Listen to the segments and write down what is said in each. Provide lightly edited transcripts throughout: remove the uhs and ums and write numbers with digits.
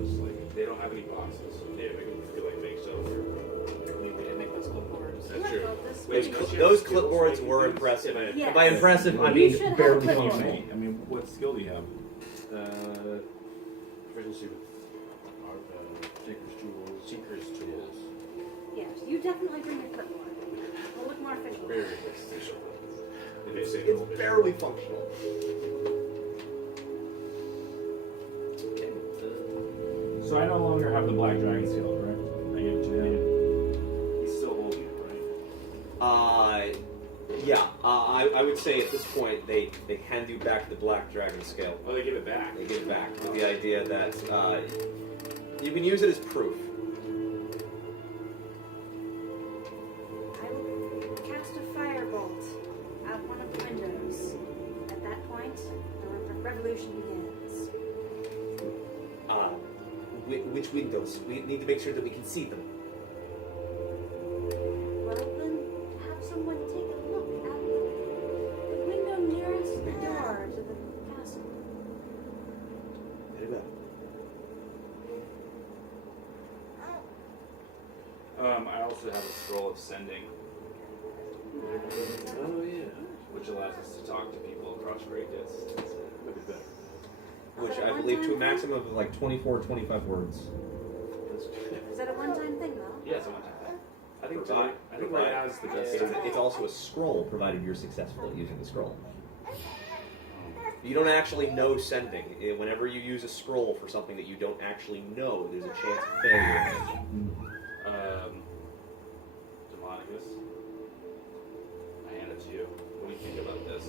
just like they don't have any boxes. Yeah, they could like make stuff. We didn't make those clipboards. That's true. Those clipboards were impressive. Yes. By impressive, I You mean should have barely a clipboard. functional. I mean, what skill do you have? Proficiency with Seeker's tools. Yes, you definitely bring your clipboard. It'll look more official. Very official. It's barely functional. So I no longer have the black dragon skill, correct? I gave it to him. He's still holding it, right? Yeah. I would say at this point they hand you back the black dragon scale. Oh, they give it back. They give it back with the idea that you can use it as proof. I will cast a firebolt out one of the windows. At that point, the revolution begins. Which windows? We need to make sure that we can see them. Well, then have someone take a look at the window nearest the door to the castle. Very well. I also have a scroll of sending, Oh, yeah. which allows us to talk to people across great distances. That'd be better. Which Is that a I believe to a one-time maximum of like 24 or 25 words. Is that a one-time thing, though? Yeah, it's a one-time thing. I think Provide- right now is the best It's, time. it's also a scroll, provided you're successful at using the scroll. You don't actually know sending. Whenever you use a scroll for something that you don't actually know, there's a chance of failure. Demonicus, I hand it to you. What do you think about this?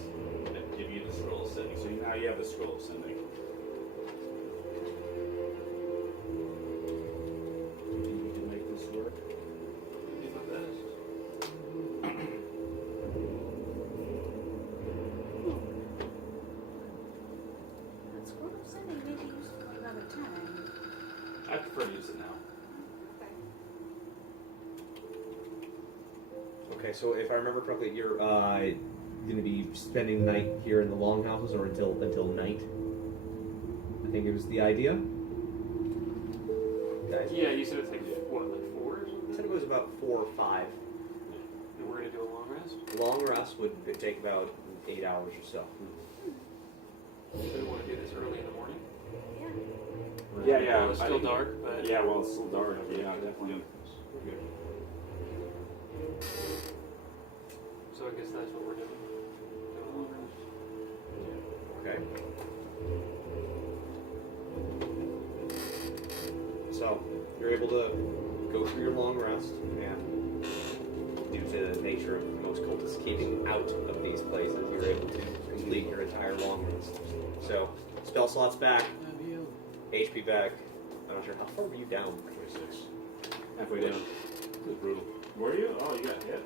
And give you the scroll of sending. So now you have the scroll of sending. Do you think you can make this work? Do my best. That scroll of sending may be useful another time. I prefer to use it now. Okay, so if I remember correctly, you're going to be spending the night here in the longhouses, or until night. I think it was the idea. Guys, Yeah, you said it'd take, what, like 4 or I something? said it was about 4 or 5. And we're gonna do a long rest? Long rest would take about 8 hours or so. So we want to do this early in the morning? Yeah. Yeah. Well, it's I still think- dark, but... Yeah, well, it's still dark. Yeah, definitely. So I guess that's what we're doing. Doing a long rest. Okay. So you're able to go through your long rest, and due to the nature of most cultists keeping out of these places, you're able to complete your entire long rest. So spell slots back, HP back. I'm not sure how far were you down. 26. Halfway down. It was brutal. Were you? Oh, you got hit.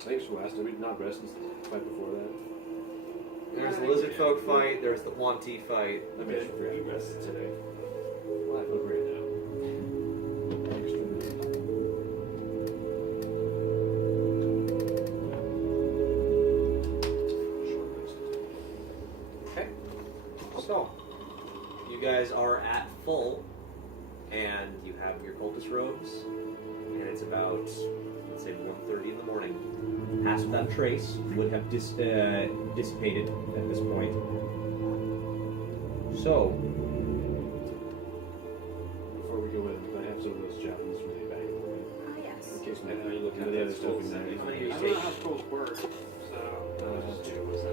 Thanks for last time. We did not rest since the fight before that. There's the lizardfolk fight. There's the Wanty fight. I made sure for You rested today. Well, I feel great now. Okay. So you guys are at full, and you have your cultist robes, and it's about, let's say, 1:30 in the morning. Pass without trace would have dissipated at this point. So, Before we go in, I have some of those javelins from the bank. Oh, yes. In case my, And then you look at the that other scroll stuff in sending. there. I don't know how scrolls work, so...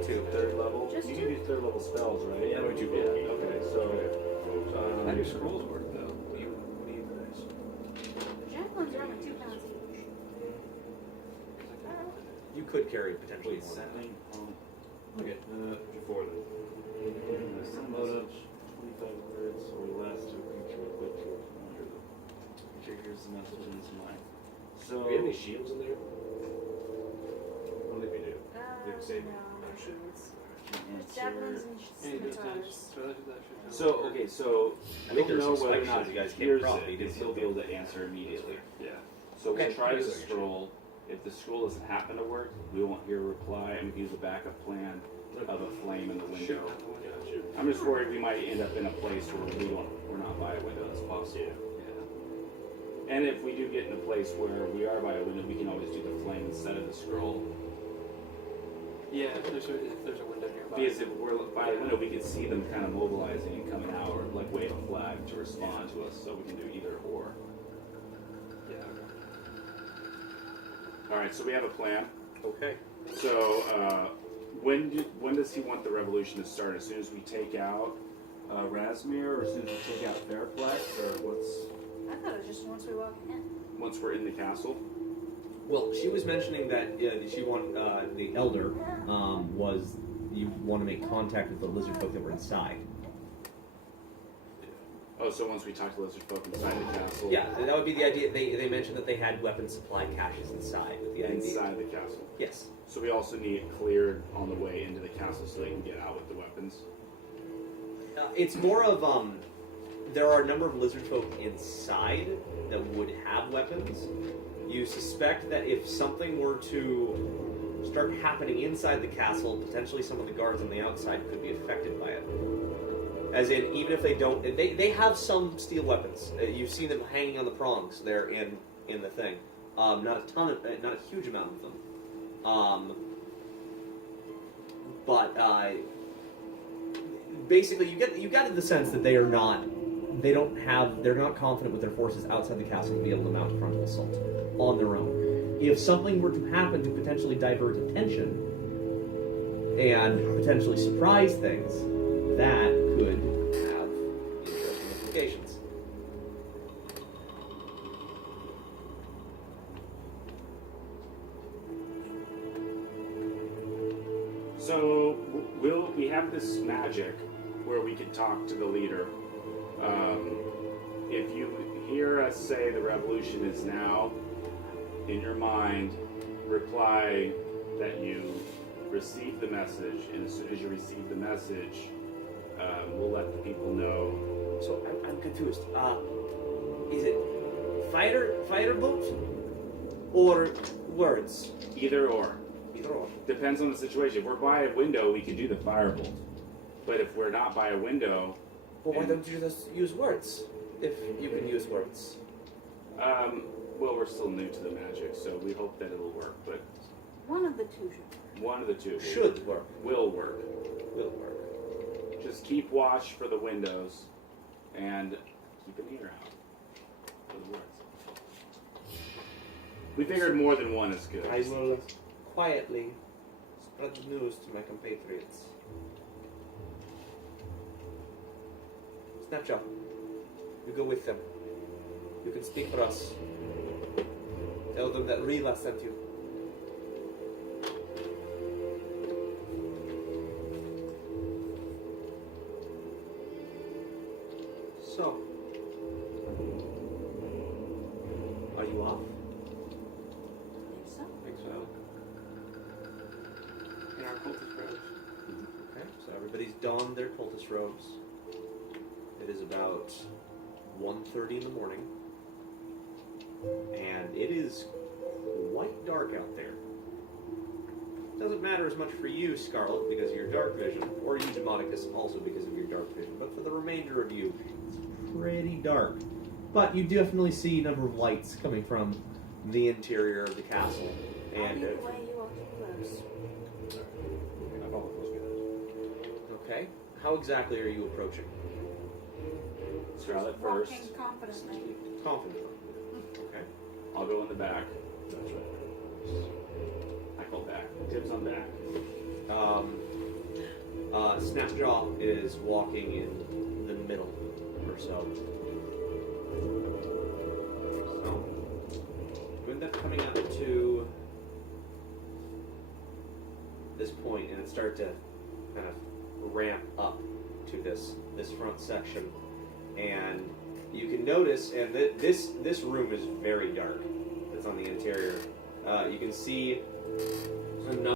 Two. Third level. Just You two? can do third level spells, right? Yeah, we do. Yeah, okay, so... How do your scrolls work, though? What do you guys? Javelins are only 2 pounds each. you could carry potentially Wait, more. sending. Okay, before then. Send message, 25 words, or less to a creature equipped to under the creature hears the message in its mind. So... Do we have any shields in there? I don't think we do. We have saving. No shields. Answer. Javelins and scimitars. So that should So, okay, so I think we'll there's know some whether or spike not shields he you guys can't hears probably it, do because he'll be able to answer immediately. Yeah. So Okay. we'll try the That's like a scroll. If the scroll doesn't happen to work, we won't hear a reply, and we can use a backup plan of a flame in the window. I'm just worried we might end up in a place where we're not by a window that's possible. boss, yeah. Yeah. And if we do get in a place where we are by a window, we can always do the flame instead of the scroll. Yeah, if there's a window nearby. Because if we're by a window, we can see them kind of mobilizing and coming out, or like wave a flag to respond to us. So we can do either or. Yeah, okay. All right, so we have a plan. Okay. So when does he want the revolution to start? As soon as we take out Razmir, or as soon as we take out Fairflex, or what's I thought it was just once we walk in. once we're in the castle? Well, she was mentioning that she want the elder was you want to make contact with the lizard folk that were inside. Oh, so once we talk to lizard folk inside the castle? Yeah, that would be the idea. They mentioned that they had weapon supply caches inside. With the idea. Inside the castle. Yes. So we also need it cleared on the way into the castle so they can get out with the weapons. It's more of there are a number of lizard folk inside that would have weapons. You suspect that if something were to start happening inside the castle, potentially some of the guards on the outside could be affected by it. As in, even if they don't, they have some steel weapons. You've seen them hanging on the prongs there in the thing. Not a ton of, not a huge amount of them. But basically, you get the sense that they're not confident with their forces outside the castle to be able to mount a frontal assault on their own. If something were to happen to potentially divert attention and potentially surprise things, that could have interesting implications. So we have this magic where we can talk to the leader. If you hear us say the revolution is now, in your mind, reply that you received the message, and as soon as you receive the message, we'll let the people know. So I'm confused. Is it firebolt or words? Either or. Either or. Depends on the situation. If we're by a window, we can do the firebolt. But if we're not by a window... Well, why don't you just use words? If you can use words. Well, we're still new to the magic, so we hope that it'll work, but... One of the two should. One of the two. Should work. Will work. Will work. Just keep watch for the windows, and keep an ear out for the words. We figured more than one is good. I will quietly spread the news to my compatriots. Snapshot. You go with them. You can speak for us. Tell them that Ree'la sent you. So, are you off? Think so? I think so. In our cultist robes. Okay, so everybody's donned their cultist robes. It is about 1:30 in the morning, and it is quite dark out there. Doesn't matter as much for you, Scarlet, because of your dark vision, or you, Demonicus, also because of your dark vision, but for the remainder of you, it's pretty dark. But you definitely see a number of lights coming from the interior of the castle. I'll And lead the way, you walk close. I follow those guys. okay, how exactly are you approaching? Scarlet first. Walking confidently. Confidently. Okay. I'll go in the back. That's right. I call back. Tips on back. Snapjaw is walking in the middle or so. So, you end up coming up to this point, and it starts to kind of ramp up to this front section, and you can notice, and this room is very dark. It's on the interior. You can see a number